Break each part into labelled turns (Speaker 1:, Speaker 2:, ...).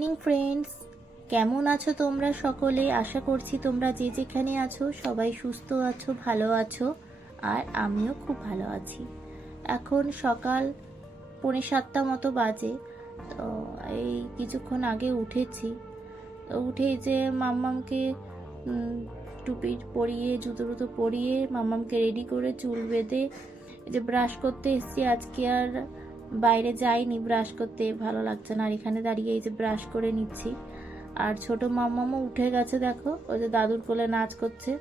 Speaker 1: Morning friends. কেমন আছো তোমরা সকলে? আশা করছি তোমরা যে যেখানে আছো, সবাই সুস্থ আছো, ভালো আছো, আর আমিও খুব ভালো আছি। এখন সকাল পৌনে সাতটা মতো বাজে, তো এই কিছুক্ষণ আগে উঠেছি। উঠে যে মাম্মামকে টুপি পরিয়ে, জুতো টুতো পরিয়ে মাম্মামকে রেডি করে চুল বেঁধে যে ব্রাশ করতে এসেছি। আজকে আর বাইরে যাইনি ব্রাশ করতে, ভালো লাগছে না। আর এখানে দাঁড়িয়ে এই যে ব্রাশ করে নিচ্ছি। আর ছোট মামামও উঠে গেছে, দেখো। ওই যে দাদুর কোলে নাচ করছে।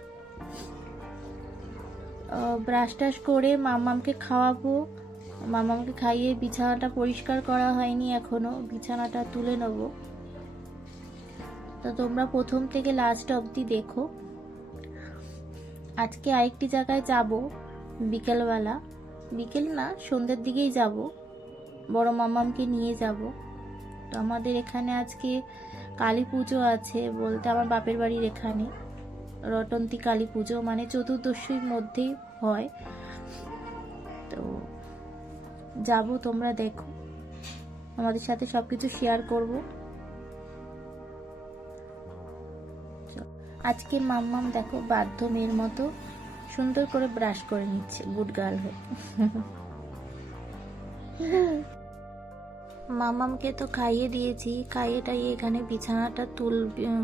Speaker 1: ব্রাশ টাশ করে মামামকে খাওয়াবো। মামামকে খাইয়ে বিছানাটা পরিষ্কার করা হয়নি এখনও। বিছানাটা তুলে নেব। তো তোমরা প্রথম থেকে লাস্ট অবধি দেখো। আজকে আরেকটি জায়গায় যাব, বিকেলবেলা। বিকেল না, সন্ধ্যের দিকেই যাব। বড় মামামকে নিয়ে যাব। তো আমাদের এখানে আজকে কালী পুজো আছে বলতে আমার বাপের বাড়ির এখানে। রটন্তী কালী পুজো মানে চতুর্দশীর মধ্যেই হয়। তো যাব তোমরা দেখো। আমাদের সাথে সব কিছু শেয়ার করব আজকে মাম্মাম দেখো বাধ্য মেয়ের মতো সুন্দর করে ব্রাশ করে নিচ্ছে গুড গার্ল হয়ে। মামামকে তো খাইয়ে দিয়েছি খাইয়ে টাইয়ে এখানে বিছানাটা তুল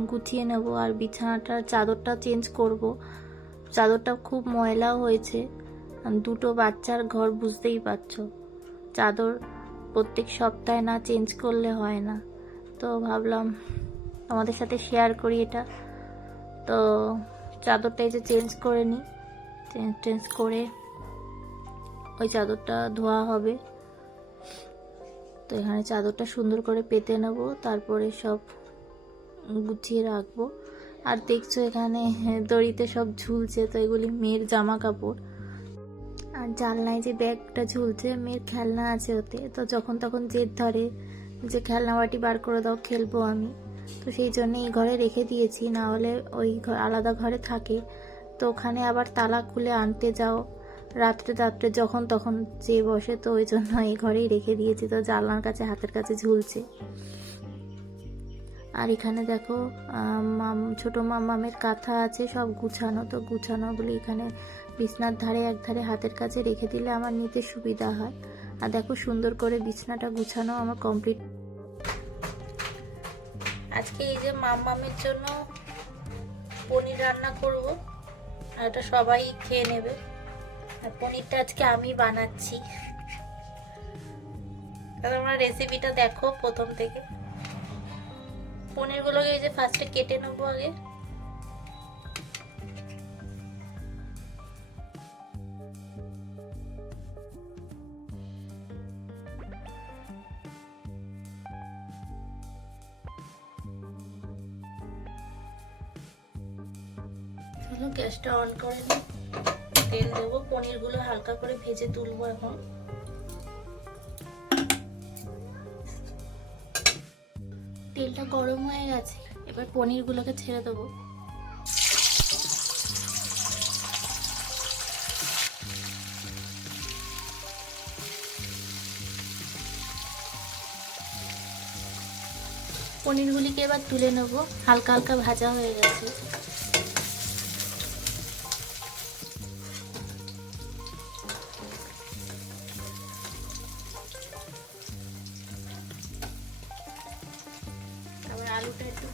Speaker 1: গুছিয়ে নেব আর বিছানাটার চাদরটা চেঞ্জ করব। চাদরটা খুব ময়লা হয়েছে। দুটো বাচ্চার ঘর বুঝতেই পারছ। চাদর প্রত্যেক সপ্তাহে না চেঞ্জ করলে হয় না। তো ভাবলাম আমাদের সাথে শেয়ার করি এটা। তো চাদরটা এই যে চেঞ্জ করে নিই চেঞ্জ করে ওই চাদরটা ধোয়া হবে। তো এখানে চাদরটা সুন্দর করে পেতে নেব, তারপরে সব গুছিয়ে রাখব। আর দেখছ এখানে দড়িতে সব ঝুলছে, তো এগুলি মেয়ের জামা কাপড় আর জানলায় যে ব্যাগটা ঝুলছে, মেয়ের খেলনা আছে ওতে। তো যখন তখন জেদ ধরে যে খেলনা বাটি বার করে দাও, খেলব আমি। তো সেই জন্য এই ঘরে রেখে দিয়েছি, না হলে ওই আলাদা ঘরে থাকে। তো ওখানে আবার তালা খুলে আনতে যাও। রাত্রে রাত্রে যখন তখন যে বসে, তো ওই জন্য এই ঘরেই রেখে দিয়েছি। তো জানলার কাছে, হাতের কাছে ঝুলছে। আর এখানে দেখো মাম ছোট মামামের কাঁথা আছে, সব গুছানো। তো গুছানোগুলি এখানে বিছনার ধারে, এক ধারে হাতের কাছে রেখে দিলে আমার নিতে সুবিধা হয়। আর দেখো, সুন্দর করে বিছনাটা গুছানো আমার কমপ্লিট। আজকে এই যে মামামের জন্য পনির রান্না করব, আর এটা সবাই খেয়ে নেবে। পনিরটা আজকে আমি বানাচ্ছি। তোমরা রেসিপিটা দেখো প্রথম থেকে। পনিরগুলোকে এই যে ফার্স্টে কেটে নেব আগে। গ্যাসটা অন করে নিই। তেল দেবো, পনিরগুলো হালকা করে ভেজে তুলবো এখন। তেলটা গরম হয়ে গেছে, এবার পনিরগুলোকে ছেড়ে দেবো। পনিরগুলিকে এবার তুলে নেব, হালকা হালকা ভাজা হয়ে গেছে।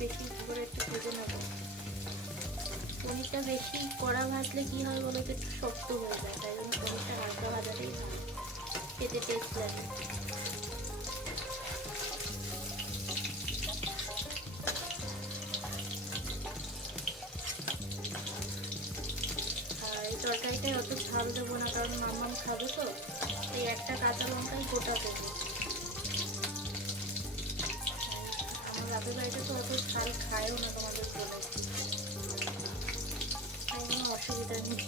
Speaker 1: বেশি করে একটু ভেজে নেব। পনিরটা বেশি কড়া ভাজলে কি হয় বলো একটু শক্ত হয়ে যায়, তাই জন্য পনিরটা হালকা ভাজাতেই খেতে টেস্ট লাগে। তরকারিটায় অত ঝাল দেবো না, কারণ মামাম খাবে তো এই একটা কাঁচা লঙ্কাই গোটা দেবো। বাপের বাড়িতে তো অত ঝাল খায়ও না তোমাদের বলে। তাই অসুবিধা নেই।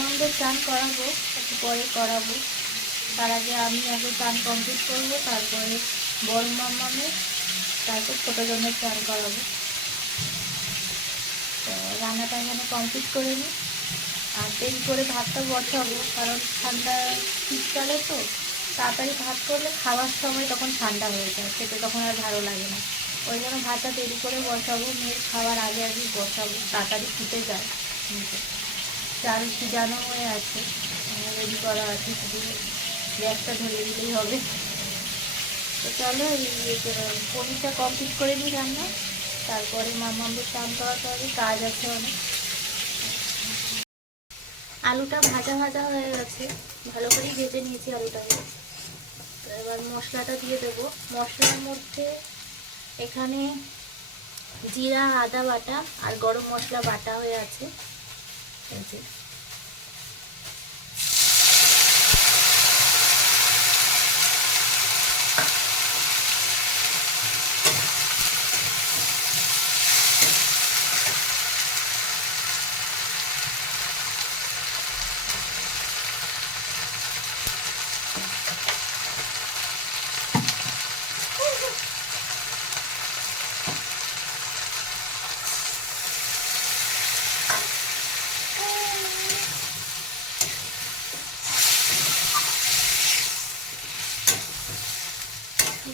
Speaker 1: মামাদের চান করাবো, একটু পরে করাবো। তার আগে আমি আগে চান কমপ্লিট করব, তারপরে বড় মামামের তারপর ছোটো জনের চান করাবো। তো রান্নাটা এখানে কমপ্লিট করে নিই। আর দেরি করে ভাতটা বসাবো, কারণ ঠান্ডা শীতকালে তো তাড়াতাড়ি ভাত করলে খাওয়ার সময় তখন ঠান্ডা হয়ে যায়, খেতে তখন আর ভালো লাগে না। ওই জন্য ভাতটা দেরি করে বসাবো, মেয়ের খাওয়ার আগে আগে বসাবো, তাড়াতাড়ি ফুটে যায়। চাল ভিজানো হয়ে আছে। রেডি করা আছে, শুধু গ্যাসটা ধরে দিলেই হবে। তো চলো, এই পনিরটা কমপ্লিট করে নিই রান্না। তারপরে মামাদের চান করাতে হবে, কাজ আছে অনেক। আলুটা ভাজা ভাজা হয়ে গেছে। ভালো করেই ভেজে নিয়েছি আলুটাকে। তো এবার মশলাটা দিয়ে দেবো। মশলার মধ্যে এখানে জিরা, আদা বাটা আর গরম মশলা বাটা হয়ে আছে।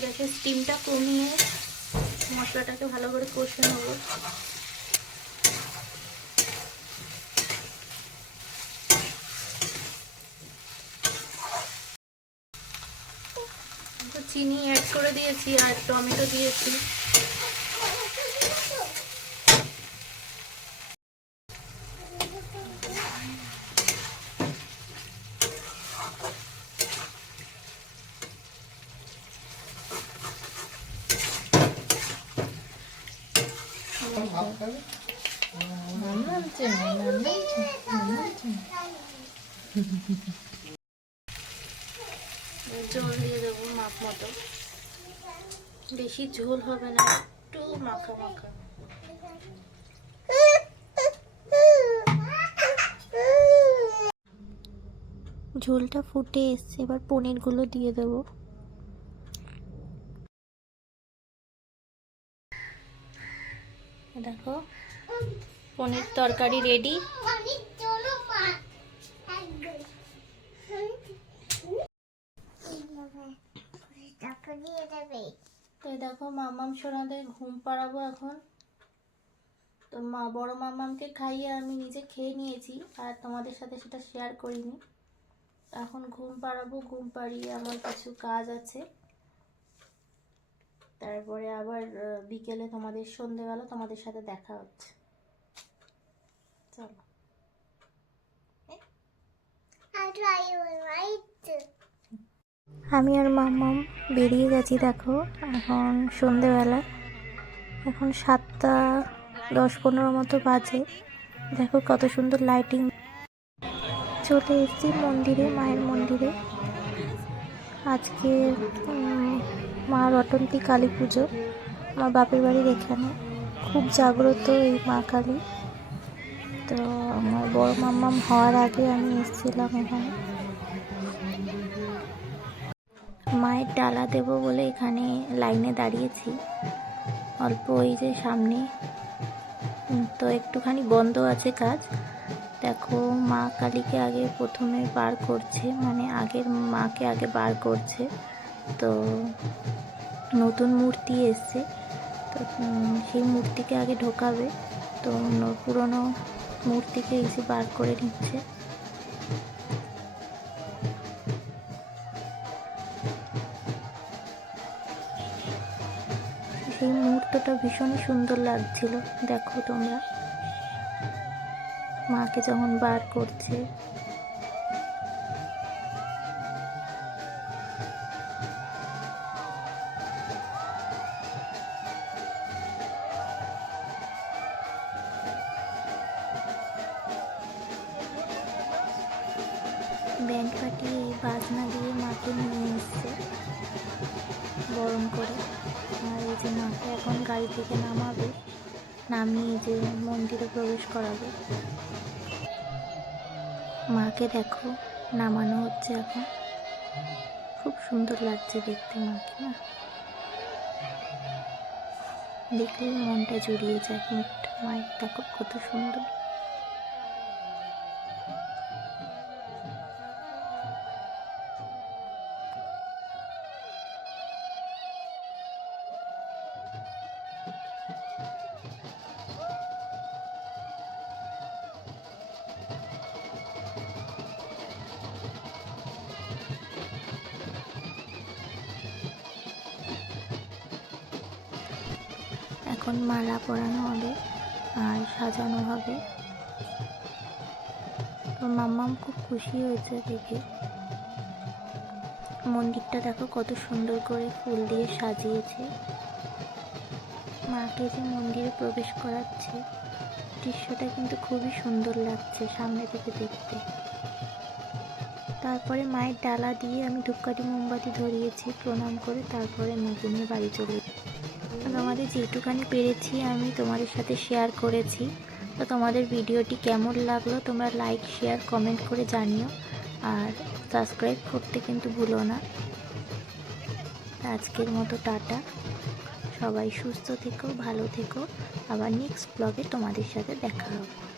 Speaker 1: গ্যাসের স্টিমটা কমিয়ে মশলাটাকে ভালো করে কষে নেব। চিনি অ্যাড করে দিয়েছি আর টমেটো দিয়েছি। জল দিয়ে দেবো মাপ মতো। বেশি ঝোল হবে না, একটু মাখা মাখা। ঝোলটা ফুটে এসছে, এবার পনিরগুলো দিয়ে দেবো। দেখো, পনির তরকারি রেডি তো এই দেখো মামাম সোনাদের ঘুম পাড়াবো এখন। তো মা, বড় মামামকে খাইয়ে আমি নিজে খেয়ে নিয়েছি আর তোমাদের সাথে সেটা শেয়ার করিনি। এখন ঘুম পাড়াবো, ঘুম পাড়িয়ে আমার কিছু কাজ আছে। তারপরে আবার বিকেলে তোমাদের সন্ধেবেলা তোমাদের সাথে দেখা হচ্ছে। চলো। আমি আর মাম্মাম বেরিয়ে গেছি, দেখো। এখন সন্ধেবেলা। এখন সাতটা দশ পনেরো মতো বাজে। দেখো কত সুন্দর লাইটিং চলে এসেছি মন্দিরে, মায়ের মন্দিরে। আজকে মা রটন্তী কালী পুজো আমার বাপের বাড়ির এখানে। খুব জাগ্রত এই মা কালী। তো আমার বড় মাম্মাম হওয়ার আগে আমি এসেছিলাম এখানে। মায়ের ডালা দেব বলে এখানে লাইনে দাঁড়িয়েছি। অল্প ওই যে সামনে। তো একটুখানি বন্ধ আছে কাজ। দেখো, মা কালীকে আগে প্রথমে বার করছে মানে আগের মাকে আগে বার করছে। তো নতুন মূর্তি এসছে। তো সেই মূর্তিকে আগে ঢোকাবে। তো পুরনো মূর্তিকে এসে বার করে নিচ্ছে। সেই মুহূর্তটা ভীষণই সুন্দর লাগছিল। দেখো তোমরা। মাকে যখন বার করছে ব্যান্ড পার্টি বাজনা দিয়ে মাকে নিয়ে এসছে। গরম করে। আর এই যে মাকে এখন গাড়ি থেকে নামাবে, নামিয়ে যে মন্দিরে প্রবেশ করাবে। মাকে দেখো, নামানো হচ্ছে এখন। খুব সুন্দর লাগছে দেখতে মাকে, না? দেখলেই মনটা জুড়িয়ে যায় মুখটা মায়ের দেখো কত সুন্দর। এখন মালা পরানো হবে আর সাজানো হবে। তো মাম্মাম খুব খুশি হয়েছে দেখে। মন্দিরটা দেখো কত সুন্দর করে ফুল দিয়ে সাজিয়েছে। মাকে যে মন্দিরে প্রবেশ করাচ্ছে, দৃশ্যটা কিন্তু খুবই সুন্দর লাগছে সামনে থেকে দেখতে। তারপরে মায়ের ডালা দিয়ে আমি ধূপকাঠি মোমবাতি ধরিয়েছি, প্রণাম করে তারপরে মেয়েকে নিয়ে বাড়ি চলে তোমাদের যেটুকানি পেরেছি, আমি তোমাদের সাথে শেয়ার করেছি। তো তোমাদের ভিডিওটি কেমন লাগল, তোমরা লাইক শেয়ার কমেন্ট করে জানিও। আর সাবস্ক্রাইব করতে কিন্তু ভুলো না। আজকের মতো টাটা। সবাই সুস্থ থেকো, ভালো থেকো। আবার নেক্সট ব্লগে তোমাদের সাথে দেখা হবে।